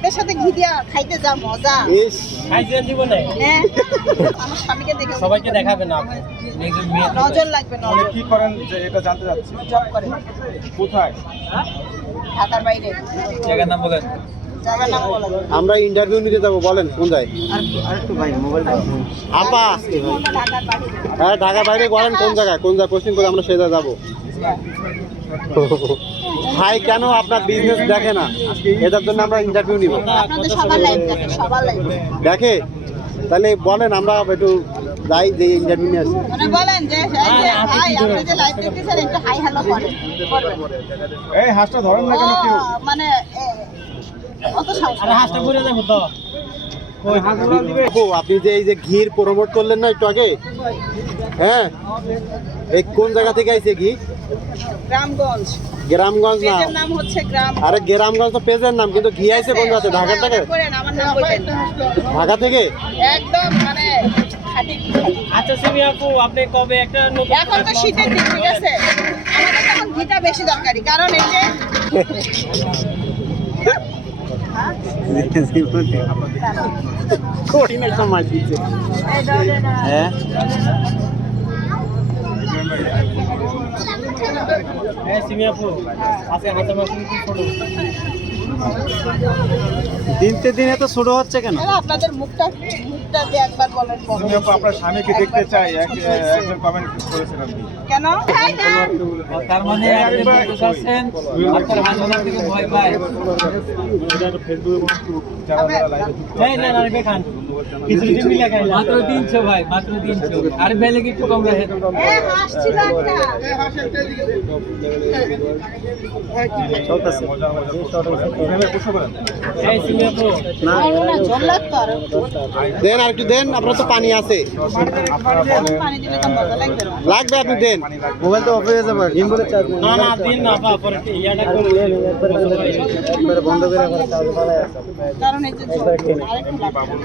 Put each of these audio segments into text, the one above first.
ভাতের সাথে ঘি দিয়া খাইতে যা মজা। ইস খাইছেন জীবনে? হ্যাঁ, আমার স্বামীকে দেখে সবাইকে দেখাবেন না আপনি। একজন মেয়ে তো। নজর লাগবে, মানে নজর। কি করেন যে এটা জানতে চাচ্ছি। জব করে কোথায়? ঢাকার বাইরে। জায়গার নাম বলেন। জায়গার নাম বলা যাবে না। আমরা ইন্টারভিউ নিতে যাবো, বলেন কোন যায়? আরেকটু ভাই মোবাইল আপা ঢাকার বাইরে। হ্যাঁ, ঢাকার বাইরে বলেন কোন জায়গায়, কোন জায়গায় কোশ্চেন করে আমরা সেটা যাবো। ভাই কেন আপনার বিজনেস দেখে না, এটার জন্য আমরা ইন্টারভিউ নিব। আপনাদের সবার লাইভ দেখে, সবার লাইভ দেখে তাহলে বলেন, আমরা একটু যাই যে ইন্টারভিউ নিয়ে আসি। মানে বলেন যে এই যে ভাই আপনি যে লাইভ দেখতেছেন একটু হাই হ্যালো করেন। এই হাঁসটা ধরেন না কেন কেউ? মানে কত সাহস। আরে হাঁসটা ঘুরে যাবো তো। আপু, আপনি যে এই যে ঘির প্রমোট করলেন না একটু আগে, হ্যাঁ, এই কোন জায়গা থেকে আইছে ঘি? গ্রামগঞ্জ। গ্রামগঞ্জ না, পেজের নাম হচ্ছে গ্রাম। আরে গ্রামগঞ্জ তো পেজের নাম, কিন্তু ঘি আইছে কোন জায়গা থেকে? ঢাকা থেকে? করেন আমার নাম বলবেন। ঢাকা থেকে? একদম মানে খাঁটি ঘি। আচ্ছা সিমি আপু, আপনি কবে একটা নতুন এখন তো শীতের দিন, ঠিক আছে, আমাদের তখন ঘিটা বেশি দরকারি, কারণ এই যে কঠিনের সময় দিচ্ছে। হ্যাঁ, হ্যাঁ সিমি আপু, আজকে হাতে মাছ কি ছোট। দিনতে দিনে তো ছোট হচ্ছে কেন? আপনাদের মুখটা দিয়ে একবার বলেন। তুমি আপু আপনার স্বামীকে দেখতে চাই, একজন কমেন্ট করেছেন আপনি। কেন? হাই দেন। তার মানে আপনি বলতে চাচ্ছেন আপনার হাজবেন্ড থেকে ভয় পায়। যারা যারা লাইভে যুক্ত এই না না বেখান কিছু মিলে খাই মাত্র 300 ভাই, মাত্র 300। আর বেলে কি একটু কম রাখেন। হাসছিল একটা। চলতেছে। মজা বসে বলেন। এই সিমি আপু, না জল লাগতো আরো। দেন, আর একটু দেন, আপনার তো পানি আছে। আপনারা বলেন পানি দিলে তো মজা লাগবে না। লাগবে, আপনি দেন। মোবাইল তো অফ হয়ে যাবে, গিম্বলের চার্জ নেই। না না দিন না আপা, পরে ইয়াটা করে একবারে বন্ধ করে আবার চার্জ ভালো আছে। কারণ এই যে আরেকটু লাগবে। বাবুল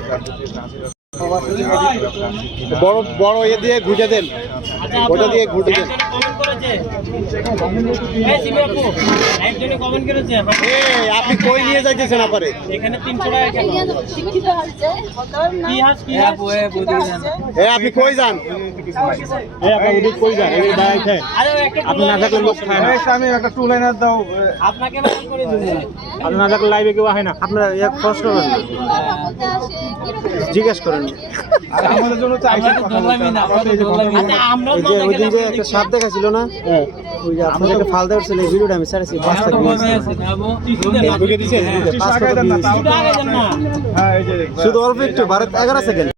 বড় বড় ইয়ে দিয়ে ঘুটে দেন, আচ্ছা ওটা দিয়ে ঘুটে দেন। কমেন্ট করেছে। এই সিমি আপু, একজনে কমেন্ট করেছে এই আপনি কই নিয়ে যাইতেছেন আপারে? এখানে 300 টাকা কেন? শিক্ষিত হচ্ছে বলতে পারেন না। কি হাস কি হাস এ আপনি কই যান? এ আপনি ওদিক কই যান? এই দাঁড়াই থাকে। আরে একটা আপনি না থাকলে লোক খায় না। আমি একটা টু লাইনার দাও। আপনাকে ম্যানেজ করে দিবে। আপনি না থাকলে লাইভে কেউ আসে না। আপনারা এক প্রশ্ন করেন, জিজ্ঞেস করেন। আর আমাদের জন্য চাই আমরা তো ধরলামই না, আমরা তো ধরলামই না। আমরা এই যে ওই দিন যে একটা সাপ দেখাছিল না, ওই যে আপনার একটা ফাল দেওয়া ছিল, এই ভিডিওটা আমি ছাড়ছি 5 তো টাকা কমে আছে বাবু। টিস্যু ঢুকে দিয়েছে। 5 টাকা দেন না তাও। টাকা দেন না। হ্যাঁ এই যে শুধু অল্প একটু 12 11 সেকেন্ড।